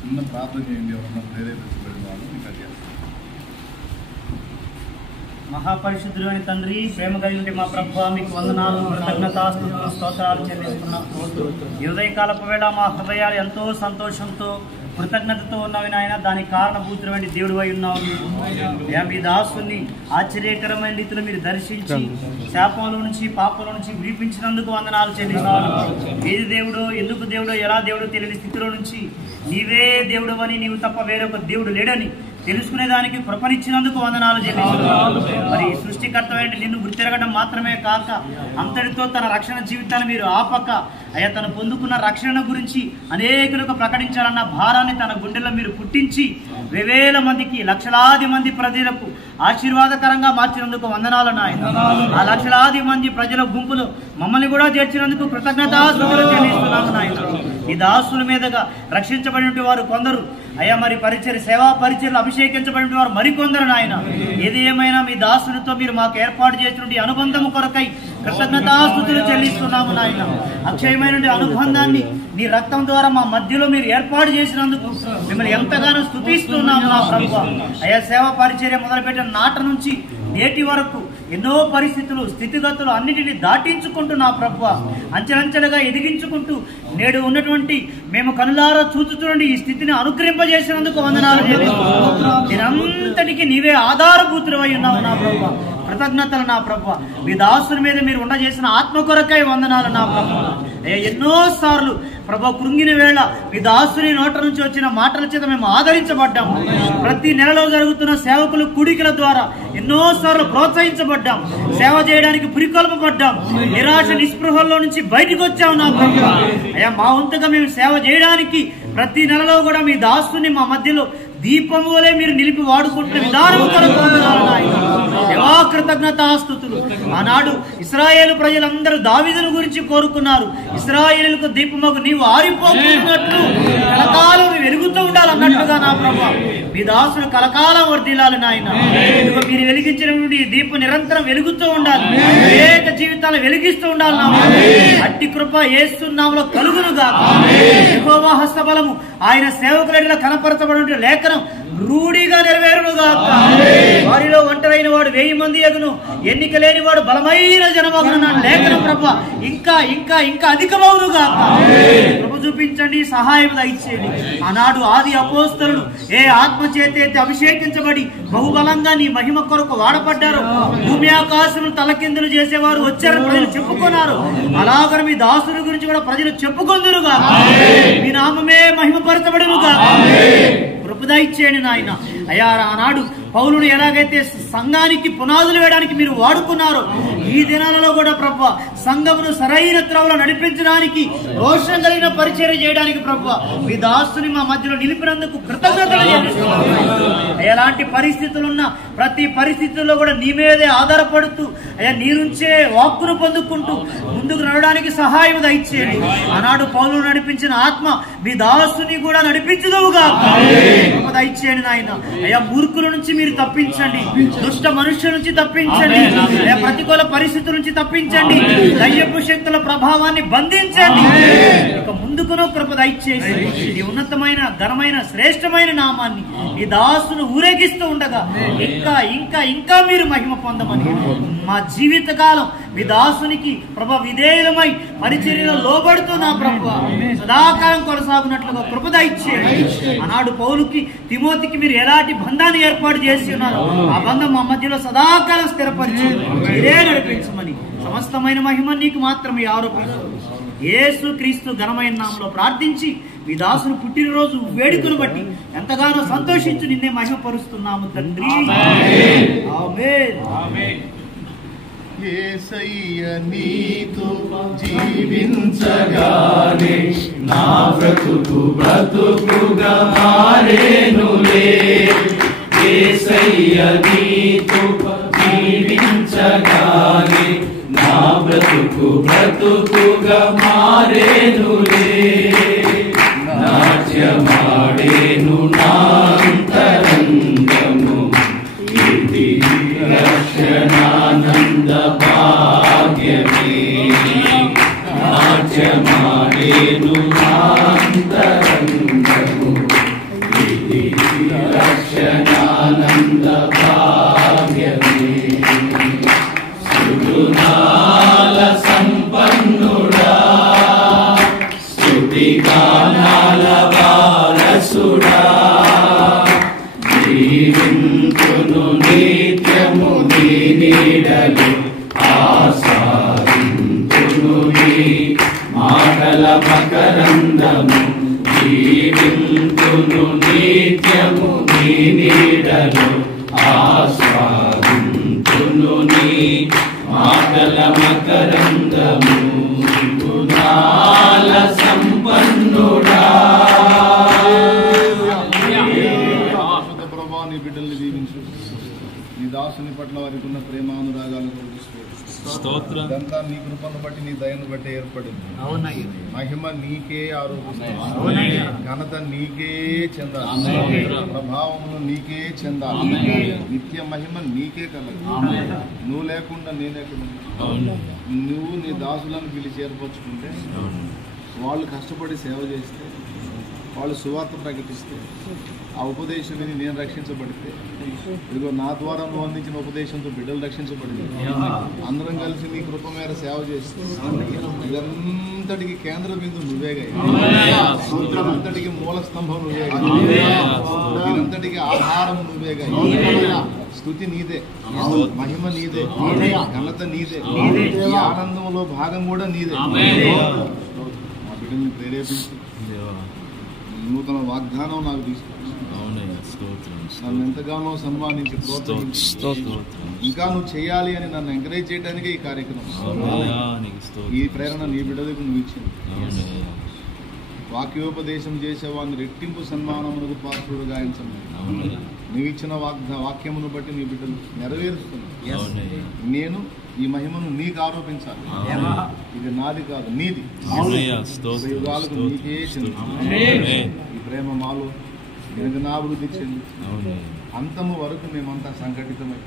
చిన్న ప్రార్థన చేయండి. ఎవరన్నా ప్రేరేపించబడిన వాళ్ళు ఇంకా చేస్తారు. మహాపరిశుద్ధుడు అని తండ్రి, ప్రేమ కలిగిన మా ప్రభువా, మీకు వందనాలు, కృతజ్ఞతాస్తుతులు, స్తోత్రాలు చెల్లిస్తున్నాం. ఈ ఉదయకాలపు వేళ మా హృదయాలు ఎంతో సంతోషంతో కృతజ్ఞతతో ఉన్నవి నాయన. దానికి కారణభూతులమైన దేవుడు అయి ఉన్నావు. మీ దాసుని ఆశ్చర్యకరమైన రీతిలో మీరు దర్శించి శాపంలో నుంచి పాపంలో నుంచి విడిపించినందుకు వందనాలు చెల్లిస్తున్నాను. ఏది దేవుడో, ఎందుకు దేవుడో, ఎలా దేవుడో తెలియని స్థితిలో నుంచి నీవే దేవుడు అని, నీవు తప్ప వేరొక దేవుడు లేడని తెలుసుకునేదానికి కృపనిచ్చినందుకు వందనాలు చెల్లిస్తున్నాను. మరి సృష్టికర్త నిన్ను గుర్తిరగడం మాత్రమే కాక అంతటితో తన రక్షణ జీవితాన్ని మీరు ఆపక అయ్యా తను పొందుకున్న రక్షణ గురించి అనేకులకు ప్రకటించాలన్న భారాన్ని తన గుండెల్లో మీరు పుట్టించి వేవేల మందికి, లక్షలాది మంది ప్రజలకు ఆశీర్వాదకరంగా మార్చినందుకు వందనాలు నాయన. ఆ లక్షలాది మంది ప్రజల గుంపులు మమ్మల్ని కూడా చేర్చినందుకు కృతజ్ఞతాస్తుతులు చెల్లిస్తున్నాము నాయన. ఈ దాసుల మీదుగా రక్షించబడిన వారు కొందరు అయ్యా, మరి పరిచర్య, సేవా పరిచర్యలు అభిషేకించబడిన వారు మరికొందరు నాయన. ఏది ఏమైనా మీ దాసునితో మీరు మాకు ఏర్పాటు చేసినటువంటి అనుబంధము కొరకై కృతజ్ఞతాస్తుతులు చెల్లిస్తున్నాము నాయన. అక్షయమైన అనుబంధాన్ని నీ రక్తం ద్వారా మా మధ్యలో మీరు ఏర్పాటు చేసినందుకు మిమ్మల్ని ఎంతగానో స్తుతిస్తున్నాము నా ప్రభువా. అయ్యా, సేవా పరిచర్య మొదలుపెట్టిన నాట నుంచి నేటి వరకు ఎన్నో పరిస్థితులు, స్థితిగతులు అన్నిటిని దాటించుకుంటూ నా ప్రభువా అంచెలంచెలుగా ఎదిగించుకుంటూ నేడు ఉన్నటువంటి మేము కనులారా చూచుతుండి ఈ స్థితిని అనుగ్రహింపజేసినందుకు వందనాలు చెల్లిస్తున్నాము. దీనంతటికీ నీవే ఆధారభూతులు అయి ఉన్నావు నా ప్రభువా. కృతజ్ఞతలు నా ప్రభువా. మీ దాసుని మీద మీరు ఉండజేసిన ఆత్మ కొరకై వందనాలు నా ప్రభువా. ఎన్నో సార్లు ప్రభా కృంగిన వేళ మీ దాసుని నోట నుంచి వచ్చిన మాటల చేత మేము ఆదరించబడ్డాము. ప్రతి నెలలో జరుగుతున్న సేవకులు కూడికల ద్వారా ఎన్నో సార్లు ప్రోత్సహించబడ్డాం. సేవ చేయడానికి పురికొల్పబడ్డాం. నిరాశ నిస్పృహల్లో నుంచి బయటకు వచ్చాము నా ప్రభువా. అయ్యా, మా వంతుగా మేము సేవ చేయడానికి ప్రతి నెలలో కూడా మీ దాసుని మా మధ్యలో దీపము వలె మీరు నిలిపి వాడుకుంటున్న విధానము కొరకు వందనాలు నాయన. దేవా, కృతజ్ఞతాస్తుతులు. ఆనాడు ఇశ్రాయేలు ప్రజలందరూ దావీదును గురించి కోరుకున్నారు. ఇశ్రాయేలుకు దీపముకు నీవు ఆరిపోతున్నట్లు కలకాలం వెలుగుతూ ఉండాలన్నట్లుగా నా ప్రభువా మీ దాసులు కలకాలం వర్ధిల్లాలి నాయన. మీరు వెలిగించినటువంటి ఈ దీపం నిరంతరం వెలుగుతూ ఉండాలి. అనేక జీవితాలు వెలిగిస్తూ ఉండాలి నా అట్టి కృప యేసు నామములో కలుగునుగా. యెహోవా హస్తబలము ఆయన సేవకుల కనపరచబడిన లేఖనం రూఢిగా నెరవేరునుగా. వారిలో ఒంటరైన వాడు 1000 మంది ఎగును, ఎన్నిక లేని వాడు బలమైన జనమగును. లేఖనం ప్రభు ఇంకా ఇంకా ఇంకా అధికమవునుగా. ప్రభు చూపించండి, సహాయం దయచేయండి. ఆనాడు ఆది అపోస్తలులు ఏ ఆత్మ చేత అభిషేకించబడి బహుబలంగా నీ మహిమ కొరకు వాడబడ్డారు. భూమి ఆకాశం తలకిందులు చేసేవారు వచ్చారని ప్రజలు చెప్పుకున్నారు. అలాగని మీ దాసుని గురించి కూడా ప్రజలు చెప్పుకొందురుగా. మీ నామమే మహిమపరచబడునుగా. కృపద ఇచ్చేయండి నాయన. అయ్యా, ఆనాడు పౌలును ఎలాగైతే సంఘానికి పునాదులు వేయడానికి మీరు వాడుకున్నారో ఈ దినాలలో కూడా ప్రభువా సంఘమును సరైన త్రోవలో నడిపించడానికి, రోషం కలిగిన పరిచర్య చేయడానికి ప్రభువా మీ దాసుని మా మధ్యలో నిలిపినందుకు కృతజ్ఞతలు చెల్లిస్తున్నాము. ఎలాంటి పరిస్థితులున్నా ప్రతి పరిస్థితుల్లో కూడా నీ మీదే ఆధారపడుతూ అయ్యా నీ నుంచే వాక్కును పొందుకుంటూ ముందుకు నడవడానికి సహాయం దయచేయండి. ఆనాడు పౌలును నడిపించిన ఆత్మ మీ దాసుని కూడా నడిపించదువుగా. దయచేయండి నాయన. అయ్యా, మూర్ఖుల నుంచి మీరు తప్పించండి, దుష్ట మనుష్యుల నుంచి తప్పించండి, ప్రతికూల పరిస్థితుల నుంచి తప్పించండి, దయ్యపు శక్తుల ప్రభావాన్ని బంధించండి. ఇక ముందుకునో కృప దయచేసి ఈ ఉన్నతమైన ఘనమైన శ్రేష్టమైన నామాన్ని ఈ దాసును ఊరేగిస్తూ ఉండగా ఇంకా ఇంకా ఇంకా మీరు మహిమ పొందమని మా జీవితకాలం మీ దాసునికి ప్రభు విధేయులమై పరిచర్యలో లోబడుతూ నా ప్రభు సదాకాలం కొనసాగునట్లుగా కృప దయచేయండి. ఆనాడు పౌలుకి తిమోతికి మీరు ఎలాంటి బంధాన్ని ఏర్పాటు చేసి ఉన్నారో ఆ బంధం మా మధ్యలో సదాకాలం స్థిరపరిచి మీరే నడిపించమని సమస్తమైన మహిమ నీకు మాత్రమే ఆరోపిస్తూ యేసు క్రీస్తు ఘనమైన నామములో ప్రార్థించి మీ దాసును పుట్టినరోజు వేడుకను బట్టి ఎంతగానో సంతోషించి నిన్నే మహిమపరుస్తున్నాము తండ్రి. ఆమేన్. యేసయ్య నీతో జీవించగానే నా బ్రతుకు బ్రతుకుగా మారేనులే. యేసయ్య నీతో జీవించగానే నా బ్రతుకు బ్రతుకుగా మారేనులే. నాట్యమాడేను నాంతరంగము ఇది రక్షణానంద భాగ్యమే. నాట్యమాడేను నాంతరంగము ఇది రక్షణానంద భాగ్యమే. సుగుణాల సంపన్నుడా స్తుతిగానాల వారసుడా జీవింతును నిత్యము నీ నీడలు ఆసాదింతును నీ మాటల మకరందము. జీవింతును నిత్యము నీ నీడలు ఆస్వాదింతును నీ మాటల మకరందము. గుణాల సంపన్నుడా. ప్రభా నీ బిడ్డల్ని దీవించు. నీ దాసుని పట్ల వారికి ఉన్న ప్రేమానురాగాలు ఇదంతా నీ కృపను బట్టి నీ దయను బట్టి ఏర్పడింది. మహిమ నీకే ఆరోపిస్తాను, ఘనత నీకే చెందాలి, ప్రభావమును నీకే చెందాలి, నిత్య మహిమ నీకే కలగాలి. నువ్వు లేకుండా నేనెక్కడ. నువ్వు నీ దాసులను పిలిచి ఏర్పరచుకుంటే, వాళ్ళు కష్టపడి సేవ చేస్తే, వాళ్ళు సువార్త ప్రకటిస్తే, ఆ ఉపదేశం విని నేను రక్షించబడితే, ఇదిగో నా ద్వారా నువ్వు అందించిన ఉపదేశంతో బిడ్డలు రక్షించబడింది. అందరం కలిసి నీ కృప మేర సేవ చేస్తే ఇదంతటికి కేంద్ర బిందు నువ్వేగా, ఇదంతటికి మూల స్తంభం నువ్వేగా, ఇదంతటికి ఆధారం నువ్వేగా. స్తుతి నీదే, మహిమ నీదే, ఘనత నీదే, ఈ ఆనందంలో భాగం కూడా నీదే. మా బిడ్డల్ని ప్రేరేపించి నూతన వాగ్దానం నాకు తీసుకు నన్ను ఎంతగానో సన్మానించి ప్రోత్సహించి ఇంకా నువ్వు చేయాలి అని నన్ను ఎంకరేజ్ చేయడానికే ఈ కార్యక్రమం. ఈ ప్రేరణ నీ బిడ్డలకు నువ్వు ఇచ్చింది. వాక్యోపదేశం చేసేవాడిని రెట్టింపు సన్మానమునకు పాత్రుడు గాయించండి. నువ్వు ఇచ్చిన వాక్యమును బట్టి నీ బిడ్డలు నెరవేరుస్తున్నావు. నేను ఈ మహిమను నీకు ఆరోపించాలి. ఇది నాది కాదు, నీది. యుగాలకు నీకే చెందుతుంది. ఈ ప్రేమ మాలో దినదినాభివృద్ధి చెంది అంతము వరకు మేమంతా సంఘటితమై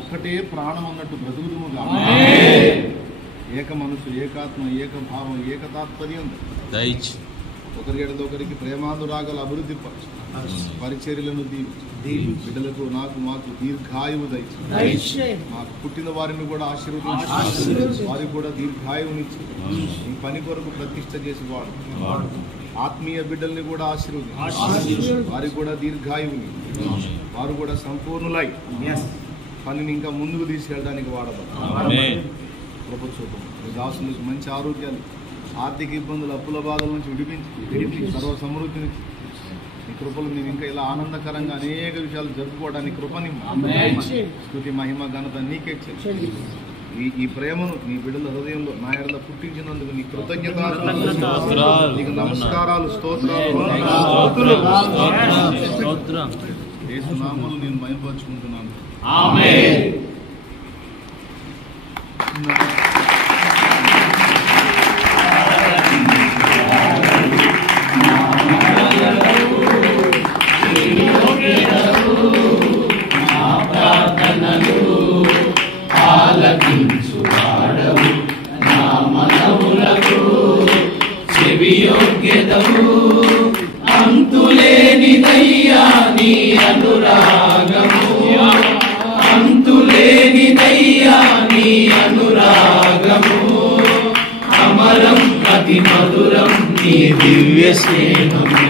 ఒక్కటే ప్రాణం అన్నట్టు బ్రతుకుదుముగా. ఏక మనసు, ఏకాత్మ, ఏకభావం, ఏకతాత్పర్యం ఒకరి ఎడదొకరికి ప్రేమానురాగాలు అభివృద్ధి పరచు. పరిచర్యలను బిడ్డలకు మాకు దీర్ఘాయువు దయచి, మాకు పుట్టిన వారిని కూడా ఆశీర్వదించి వారికి కూడా దీర్ఘాయువునిచ్చి ఈ పని కొరకు ప్రతిష్ట చేసి వాడు. ఆత్మీయ బిడ్డల్ని కూడా ఆశీర్వదించి వారికి కూడా దీర్ఘాయువుని, వారు కూడా సంపూర్ణులై పనిని ఇంకా ముందుకు తీసుకెళ్ళడానికి వాడతారు. కృప చూపం. దాసులకు మంచి ఆరోగ్యాలు, ఆర్థిక ఇబ్బందులు, అప్పుల బాధల నుంచి విడిపించి సర్వ సమృద్ధిని ఈ కృపలు మేము ఇంకా ఇలా ఆనందకరంగా అనేక విషయాలు జరుపుకోవడానికి కృపని స్తుతి మహిమ ఘనత నీకే చెల్లి. ఈ ప్రేమను నీ బిడ్డల హృదయంలో నా ఎడల పుట్టించినందుకు నీ కృతజ్ఞత, నీకు నమస్కారాలు, స్తోత్రాలు. యేసు నామములో నేను మహిమపరుచుకుంటున్నాను. ఆమేన్. ఆలకించువాడవు నా మనవులకు చెవియోగ్యతవు, అంతులేనిదయ్యా నీ అనురాగము, అంతులేనిదయ్యా నీ అనురాగము. అమరం అతి మధురం నీ దివ్య స్నేహము,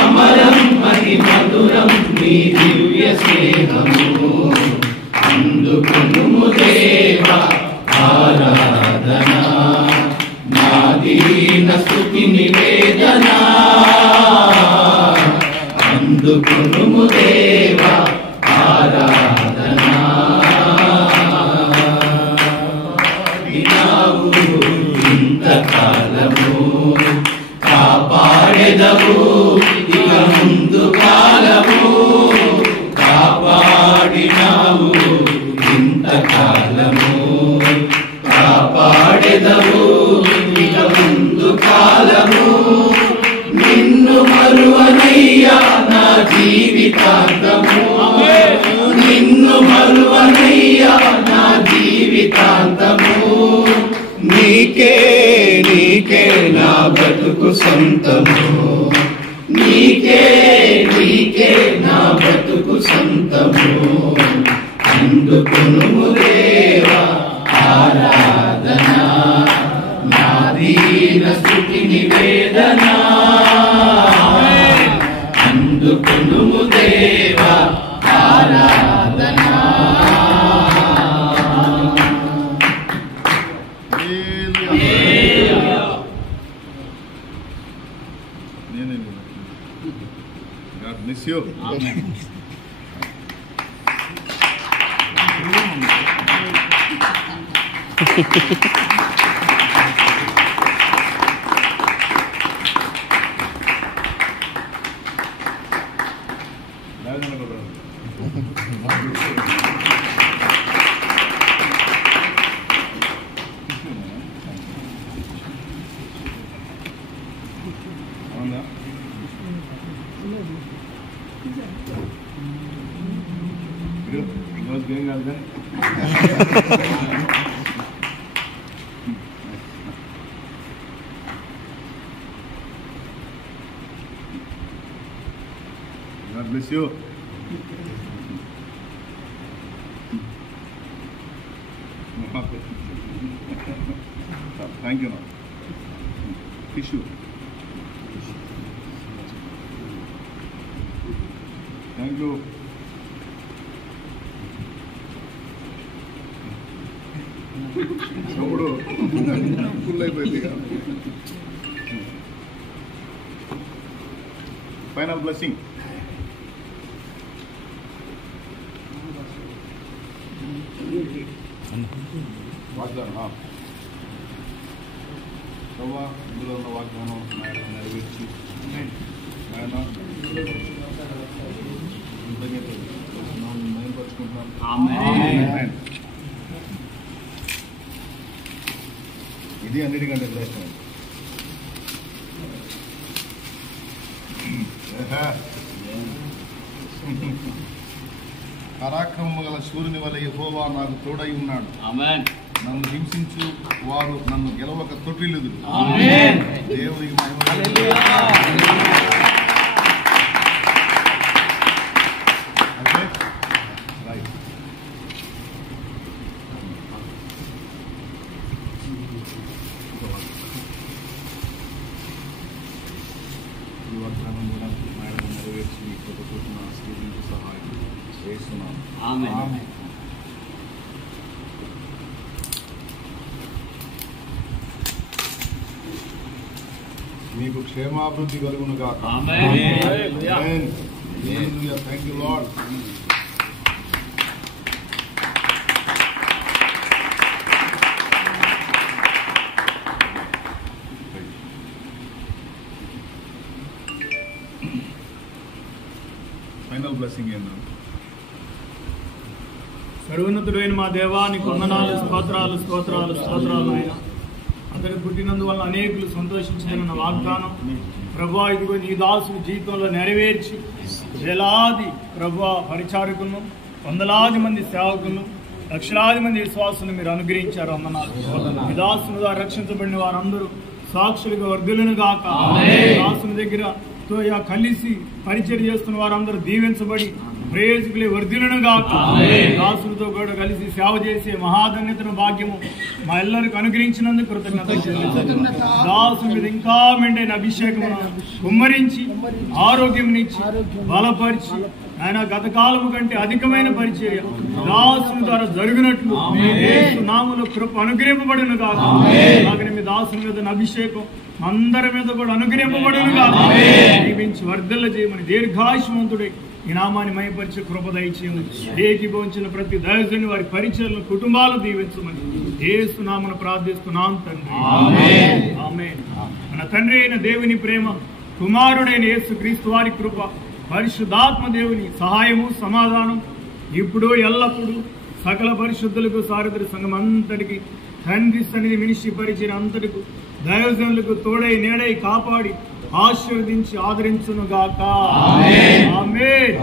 అమరం అతి మధురం నీ దివ్య స్నేహము. అందుకును దేవా ఆరాధన, నా దీన స్తుతి నివేదన. అందుకును దేవా ఆరాధన. ఉండవు ఇక ముందు కాలము నిన్ను మరువనయ్యా నా జీవితాంతము నిన్ను మరువనయ్యా నా జీవితాంతము నీకే నీకే నా బ్రతుకు సొంతము నీకే నీకే నా బ్రతుకు సొంతము అందుకొనుము దేవా ఆరాధన నా దీన స్తుతి నివేదన అందుకొనుము దేవా ఆరాధన God bless you. అవునా ఈరోజు ఏం కాదు కానీ God bless you. Thank you. Tissue. Thank you. చూడు ఫుల్ అయిపోయింది. Final blessing. వాగ్దానం ప్రభా ఇందులో ఉన్న వాగ్దానం నాయన నెరవేర్చి నాయన మయంపరుచుకుంటున్నాను. ఇది అన్నిటికంటే ప్రశ్న. పరాక్రమము గల శూరుని వల్ల యెహోవా నాకు తోడై ఉన్నాడు. నన్ను హింసించు వారు నన్ను గెలవక తొట్టిల్లుదురు. దేవునికి మహిమ. ఈ వాగ్దానం కూడా ఆయన నెరవేర్చి మీ కృపతో ఆశీర్వదించి సహాయం చేస్తున్నాను. మీకు క్షేమాభివృద్ధి కలుగును గాక. Thank you lord. Final blessing ఏంటంటే సర్వోన్నతుడైన మా దేవానికి వందనాలు, స్తోత్రాలు స్తోత్రాలు స్తోత్రాలు. ఆయన అతను పుట్టినందువల్ల అనేకులు సంతోషించారన్న వాగ్దానం ప్రభువా ఇదిగో నీ దాసుని జీవితంలో నెరవేర్చి వేలాది ప్రభువా పరిచారకులను, వందలాది మంది సేవకులను, లక్షలాది మంది విశ్వాసులను మీరు అనుగ్రహించారు. వందనాలు. ఈ దాసుని ద్వారా రక్షించబడిన వారందరూ సాక్షులుగా వర్ధిల్లును గాక. దాసుని దగ్గర కలిసి పరిచయం చేస్తున్న వారందరూ దీవించబడి ప్రయోజకులే వర్ధిల్లును గాక. దాసులతో కూడా కలిసి సేవ చేసే మహాధన్యతను భాగ్యము మా ఎల్లరికి అనుగ్రహించినందుకు కృతజ్ఞతలు. దాసు మీద ఇంకా మెండైన అభిషేకమును కుమ్మరించి ఆరోగ్యంనిచ్చి బలపరిచి ఆయన గత కాలము కంటే అధికమైన పరిచర్య దాసుని ద్వారా జరిగినట్లు నామములో కృప అనుగ్రహింపబడును గాక. అలాగనే మీ దాసుని మీద అభిషేకం అందరి మీద కూడా అనుగ్రహింపబడును గాక. జీవించి వర్ధల్ల చేయమని దీర్ఘాయుష్మంతుడై ఈ నామాన్ని మయపరిచే కృప దయచేయమని ఏకీభవించిన ప్రతి దైవజనుని వారి పరిచర్లను కుటుంబాలు దీవించమని యేసు నామమున ప్రార్థిస్తున్నాం తండ్రి. ఆమేన్. మన తండ్రి అయిన దేవుని ప్రేమ, కుమారుడైన యేసు క్రీస్తు వారి కృప, పరిశుద్ధాత్మ దేవుని సహాయము సమాధానం ఇప్పుడు ఎల్లప్పుడూ సకల పరిశుద్ధులకు సారథి సంఘం అంతటికి తండ్రి సన్నిధి మినిస్ట్రీ పరిచయం అంతటికు దైవజనులకు తోడై నేడై కాపాడి ఆశీర్వదించి ఆదరించును గాక. ఆమేన్.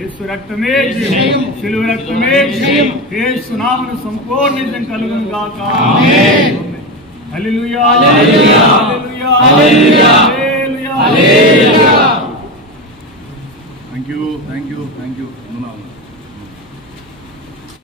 యేసు రక్తమే జయం, సిలువ రక్తమే జయం, యేసు నామమున సంపూర్ణ విజయం కలుగును గాక. Hallelujah, hallelujah, hallelujah, hallelujah. Thank you.